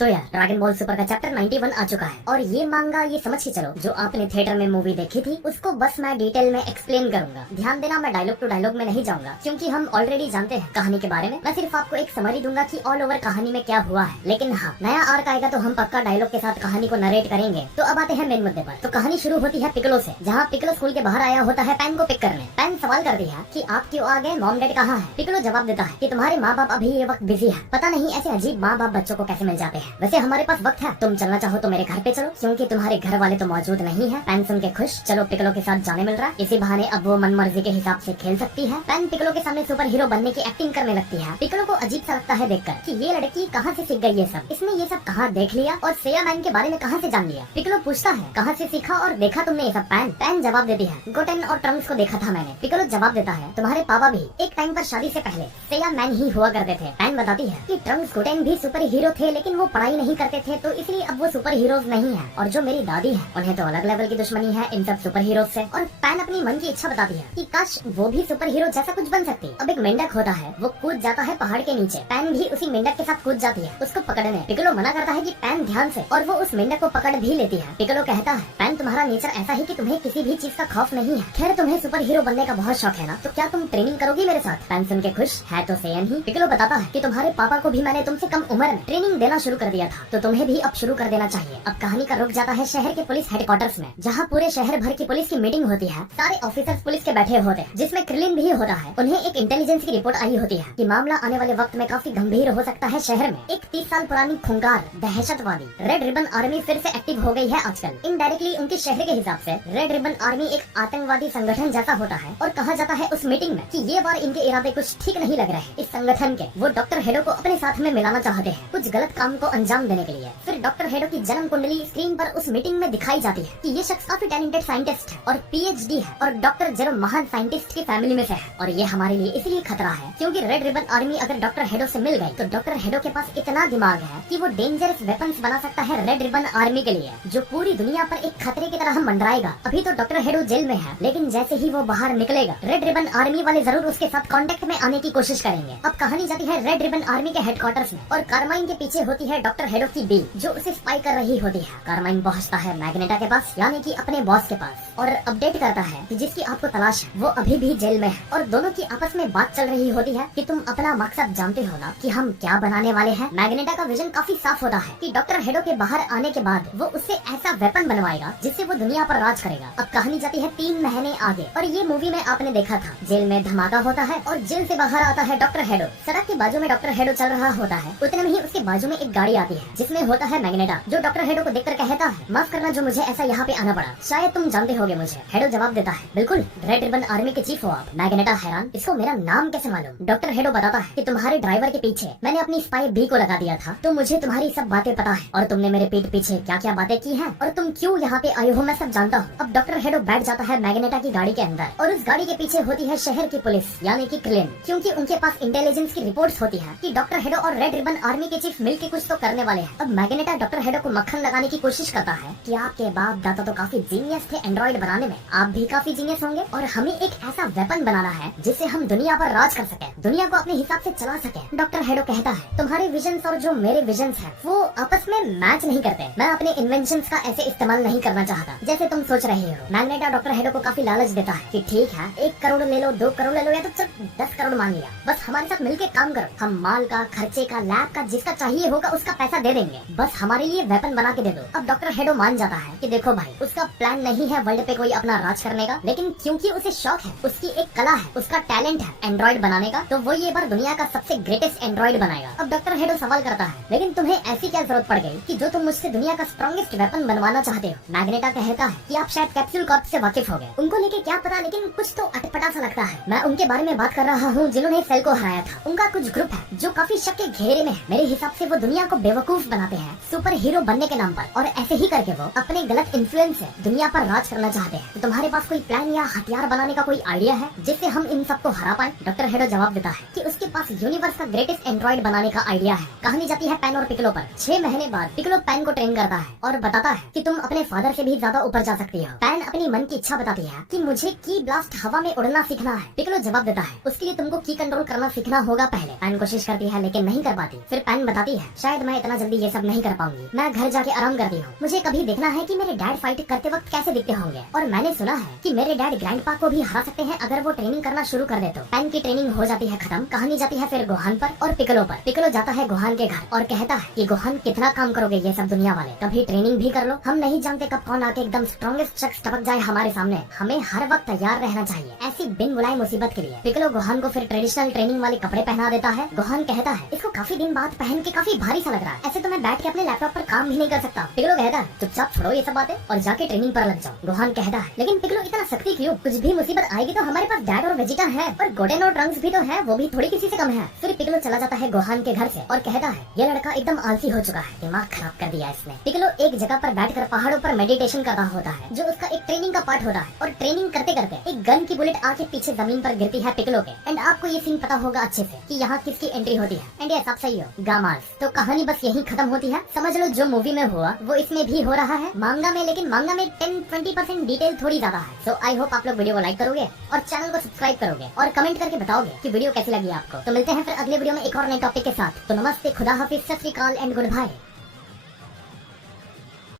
तो यार dragon ball super का चैप्टर 91 आ चुका है और ये मांगा ये समझ के चलो जो आपने थिएटर में मूवी देखी थी उसको बस मैं डिटेल में एक्सप्लेन करूंगा। ध्यान देना, मैं डायलॉग टू डायलॉग में नहीं जाऊंगा क्योंकि हम ऑलरेडी जानते हैं कहानी के बारे में। मैं सिर्फ आपको एक समरी दूंगा कि ऑल ओवर कहानी में क्या हुआ है, लेकिन हाँ नया आर्क आएगा तो हम पक्का डायलॉग के साथ कहानी को नरेट करेंगे। तो अब आते हैं मेन मुद्दे पर। तो कहानी शुरू होती है पिकलो से, जहाँ पिकलो स्कूल के बाहर आया होता है पैन को पिक करने। पैन सवाल करती है कि आप क्यों आ गए, मॉम डैड कहाँ है। पिकलो जवाब देता है कि तुम्हारे माँ बाप अभी ये वक्त बिजी है। पता नहीं ऐसे अजीब माँ बाप बच्चों को कैसे मिल जाते हैं। वैसे हमारे पास वक्त है, तुम चलना चाहो तो मेरे घर पे चलो क्योंकि तुम्हारे घर वाले तो मौजूद नहीं है। पैन सुन के खुश, चलो पिकलो के साथ जाने मिल रहा है, इसी बहाने अब वो मन मर्जी के हिसाब से खेल सकती है। पैन पिकलो के सामने सुपर हीरो बनने की एक्टिंग करने लगती है। पिकलो को अजीब सा लगता है देखकर कि ये लड़की कहाँ से सीख गई ये सब, इसने ये सब कहाँ देख लिया और सेया मैन के बारे में कहाँ से जान लिया। पिकलो पूछता है कहाँ से सीखा और देखा तुमने ये सब। पैन जवाब देती है गोटेन और ट्रंक्स को देखा था मैंने। पिकलो जवाब देता है तुम्हारे पापा भी एक टाइम पर शादी से पहले सेया मैन ही हुआ करते थे। पैन बताती है कि ट्रंक्स गोटेन भी सुपर हीरो थे लेकिन वो पढ़ाई नहीं करते थे तो इसलिए अब वो सुपर हीरोज नहीं है। और जो मेरी दादी है उन्हें तो अलग लेवल की दुश्मनी है इन सब सुपर हीरोज से। और पैन अपनी मन की इच्छा बताती है कि काश वो भी सुपर हीरो जैसा कुछ बन सकती। अब एक मेंढक होता है, वो कूद जाता है पहाड़ के नीचे। पैन भी उसी मेंढक के साथ कूद जाती है उसको पकड़ने। पिकलो मना करता है कि पैन ध्यान से, और वो उस मेंढक को पकड़ भी लेती है। पिकलो कहता है पैन तुम्हारा नेचर ऐसा ही कि तुम्हें किसी भी चीज का खौफ नहीं है। खैर तुम्हें सुपर हीरो बनने का बहुत शौक है ना, तो क्या तुम ट्रेनिंग करोगी मेरे साथ। पैन सुन के खुश है तो सेयन ही। पिकलो बताता है कि तुम्हारे पापा को भी मैंने तुमसे कम उम्र में ट्रेनिंग देना शुरू कर दिया था, तो तुम्हें भी अब शुरू कर देना चाहिए। अब कहानी का रुक जाता है शहर के पुलिस हेडक्वार्टर्स में, जहाँ पूरे शहर भर की पुलिस की मीटिंग होती है। सारे ऑफिसर्स पुलिस के बैठे होते हैं जिसमें क्रिलिन भी होता है। उन्हें एक इंटेलिजेंस की रिपोर्ट आई होती है कि मामला आने वाले वक्त में काफी गंभीर हो सकता है। शहर में एक 30 साल पुरानी खूंखार दहशतवादी रेड रिबन आर्मी फिर से एक्टिव हो गई है आजकल। इनडायरेक्टली उनके शहर के हिसाब से रेड रिबन आर्मी एक आतंकवादी संगठन जैसा होता है। और कहा जाता है उस मीटिंग में कि ये बार इनके इरादे कुछ ठीक नहीं लग रहे हैं इस संगठन के। वो डॉक्टर हेडो को अपने साथ में मिलाना चाहते हैं कुछ गलत काम को अंजाम देने के लिए। फिर डॉक्टर हेडो की जन्म कुंडली स्क्रीन पर उस मीटिंग में दिखाई जाती है कि ये शख्स काफी टैलेंटेड साइंटिस्ट है और पीएचडी है और डॉक्टर जेरो महान साइंटिस्ट की फैमिली में से है। और ये हमारे लिए इसलिए खतरा है क्योंकि रेड रिबन आर्मी अगर डॉक्टर हेडो से मिल गई तो डॉक्टर हेडो के पास इतना दिमाग है कि वो डेंजरस वेपन्स बना सकता है रेड रिबन आर्मी के लिए, जो पूरी दुनिया पर एक खतरे की तरह मंडराएगा। अभी तो डॉक्टर हेडो जेल में है, लेकिन जैसे ही वो बाहर निकलेगा रेड रिबन आर्मी वाले जरूर उसके साथ कांटेक्ट में आने की कोशिश करेंगे। अब कहानी जाती है रेड रिबन आर्मी के हेडक्वार्टर्स में और कार्माइन के पीछे होती है डॉक्टर हेडो की बी जो उसे स्पाई कर रही होती है। कार्माइन पहुंचता है मैग्नेटा के पास, यानी कि अपने बॉस के पास, और अपडेट करता है कि जिसकी आपको तलाश है वो अभी भी जेल में है। और दोनों की आपस में बात चल रही होती है कि तुम अपना मकसद जानते हो ना कि हम क्या बनाने वाले हैं। मैग्नेटा का विजन काफी साफ होता है कि डॉक्टर हेडो के बाहर आने के बाद वो उससे ऐसा वेपन बनवाएगा जिससे वो दुनिया पर राज करेगा। अब कहानी जाती है 3 महीने आगे और ये मूवी में आपने देखा था जेल में धमाका होता है और जेल से बाहर आता है डॉक्टर हेडो। सड़क के बाजू में डॉक्टर हेडो चल रहा होता है, उतने में ही उसके बाजू में एक गाड़ी आती है जिसमें होता है मैग्नेटा, जो डॉक्टर हेडो को देखकर कहता है माफ करना जो मुझे ऐसा यहाँ पे आना पड़ा, शायद तुम जानते होगे मुझे। हेडो जवाब देता है बिल्कुल, रेड रिबन आर्मी के चीफ हो आप। मैग्नेटा हैरान, इसको मेरा नाम कैसे मालूम। डॉक्टर हेडो बताता है कि तुम्हारे ड्राइवर के पीछे मैंने अपनी स्पाई बी को लगा दिया था, तो मुझे तुम्हारी सब बातें पता है और तुमने मेरे पीठ पीछे क्या क्या बातें की हैं और तुम क्यों यहाँ पे आए हो मैं सब जानता हूँ। अब डॉक्टर हेडो बैठ जाता है मैग्नेटा की गाड़ी के अंदर और उस गाड़ी के पीछे होती है शहर की पुलिस यानी कि क्रिलिन, क्योंकि उनके पास इंटेलिजेंस की रिपोर्ट्स होती है कि डॉक्टर हेडो और रेड रिबन आर्मी के चीफ मिलके कुछ तो करने वाले हैं। अब मैग्नेटा डॉक्टर हेडो को मक्खन लगाने की कोशिश करता है कि आपके बाप दादा तो काफी जीनियस थे एंड्रॉइड बनाने में, आप भी काफी जीनियस होंगे और हमें एक ऐसा वेपन बनाना है जिससे हम दुनिया पर राज कर सके, दुनिया को अपने हिसाब से चला सके। डॉक्टर हेडो कहता है तुम्हारे विजन्स और जो मेरे विजन्स हैं वो आपस में मैच नहीं करते, मैं अपने इन्वेंशंस का ऐसे इस्तेमाल नहीं करना चाहता जैसे तुम सोच रहे हो। मैग्नेटा डॉक्टर हेडो को काफी लालच देता है कि ठीक है 1 करोड़ ले लो, 2 करोड़ ले लो या तो सिर्फ 10 करोड़ मान लिया, बस हमारे साथ मिलके काम करो, हम माल का, खर्चे का, लैब का जिसका चाहिए होगा उसका पैसा दे देंगे, बस हमारे लिए वेपन बना के दे दो। अब डॉक्टर हेडो मान जाता है कि देखो भाई उसका प्लान नहीं है वर्ल्ड पे कोई अपना राज करने का, लेकिन क्योंकि उसे शौक है, उसकी एक कला है, उसका टैलेंट है एंड्रॉइड बनाने का, तो वो ये बार दुनिया का सबसे ग्रेटेस्ट एंड्रॉइड बनाएगा। अब डॉक्टर हेडो सवाल करता है लेकिन तुम्हें ऐसी क्या जरूरत पड़ गई कि जो तुम मुझसे दुनिया का स्ट्रॉन्गेस्ट वेपन बनवाना चाहते हो। मैग्नेटा कहता है कि आप शायद कैप्सूल कॉर्प से वाकिफ हो गए, उनको लेके क्या पता लेकिन कुछ तो अटपटा सा लगता है। मैं उनके बारे में बात कर रहा हूँ जिन्होंने सेल को हराया था, उनका कुछ ग्रुप है जो काफी शक के घेरे में है। मेरे हिसाब से वो दुनिया को बेवकूफ बनाते हैं सुपर हीरो बनने के नाम पर, और ऐसे ही करके वो अपने गलत इन्फ्लुएंस से दुनिया पर राज करना चाहते हैं। तो तुम्हारे पास कोई प्लान या हथियार बनाने का कोई आइडिया है जिससे हम इन सबको हरा पाए। डॉक्टर हेडो जवाब देता है कि उसके पास यूनिवर्स का ग्रेटेस्ट एंड्रॉइड बनाने का आइडिया है। कहानी जाती है पैन और पिकलो पर। 6 महीने बाद पिकलो पैन को ट्रेन करता है और बताता है कि तुम अपने फादर से भी ज्यादा ऊपर जा सकती हो। पैन अपनी मन की इच्छा बताती है कि मुझे की ब्लास्ट हवा में उड़ना सीखना है। पिकलो जवाब देता है उसके लिए तुमको की कंट्रोल करना सीखना होगा पहले। पैन कोशिश करती है लेकिन नहीं कर पाती। फिर पैन बताती है शायद मैं इतना जल्दी ये सब नहीं कर पाऊंगी, मैं घर जाके आराम करती हूँ। मुझे कभी देखना है कि मेरे डैड फाइट करते वक्त कैसे दिखते होंगे। और मैंने सुना है कि मेरे डैड ग्रैंडपा को भी हरा सकते हैं अगर वो ट्रेनिंग करना शुरू कर दे तो। पेन की ट्रेनिंग हो जाती है खत्म, कहानी जाती है फिर गोहान पर और पिकलो पर। पिकलो जाता है गोहान के घर और कहता है कि गोहान कितना काम करोगे ये सब दुनिया वाले, कभी ट्रेनिंग भी कर लो, हम नहीं जानते कब कौन आके एकदम स्ट्रॉन्गेस्ट शख्स टपक जाए हमारे सामने, हमें हर वक्त तैयार रहना चाहिए ऐसी बिन बुलाई मुसीबत के लिए। पिकलो गोहान को फिर ट्रेडिशनल ट्रेनिंग वाले कपड़े पहना देता है। गोहान कहता है इसको काफी दिन बाद पहन के काफी भारी सा लग रहा है, ऐसे तो मैं बैठ के अपने लैपटॉप पर काम भी नहीं कर सकता। पिकलो कहता है चुपचाप छोड़ो ये सब बातें और जाके ट्रेनिंग पर लग जाओ। गोहान कहता है लेकिन पिकलो इतना सख्ती क्यों, कुछ भी मुसीबत आएगी तो हमारे पास डैड और वेजिटा है और गोटेन और ट्रंक्स भी तो है, वो भी थोड़ी किसी से कम है। फिर पिकलो चला जाता है गोहान के घर से और कहता है ये लड़का एकदम आलसी हो चुका है, दिमाग खराब कर दिया इसने। पिकलो एक जगह पर बैठकर पहाड़ों पर मेडिटेशन कर रहा होता है जो उसका एक ट्रेनिंग का पार्ट होता है। और ट्रेनिंग करते करते एक गन की बुलेट आके पीछे जमीन पर गिरती है पिकलो के। एंड आपको ये सीन पता होगा अच्छे से कि यहाँ किसकी एंट्री होती है। एंड ये सब सही हो गामास। तो कहानी बस यही खत्म होती है। समझ लो जो मूवी में हुआ वो इसमें भी हो रहा है मांगा में, लेकिन मांगा में 10-20% डिटेल थोड़ी ज्यादा है। सो आई होप आप लोग वीडियो को लाइक करोगे और चैनल को सब्सक्राइब करोगे और कमेंट करके बताओगे कि वीडियो कैसी लगी आपको। तो मिलते हैं फिर अगले वीडियो में एक और नए टॉपिक के साथ। तो नमस्ते, खुदा हाफिज, सत श्री अकाल एंड गुड बाय।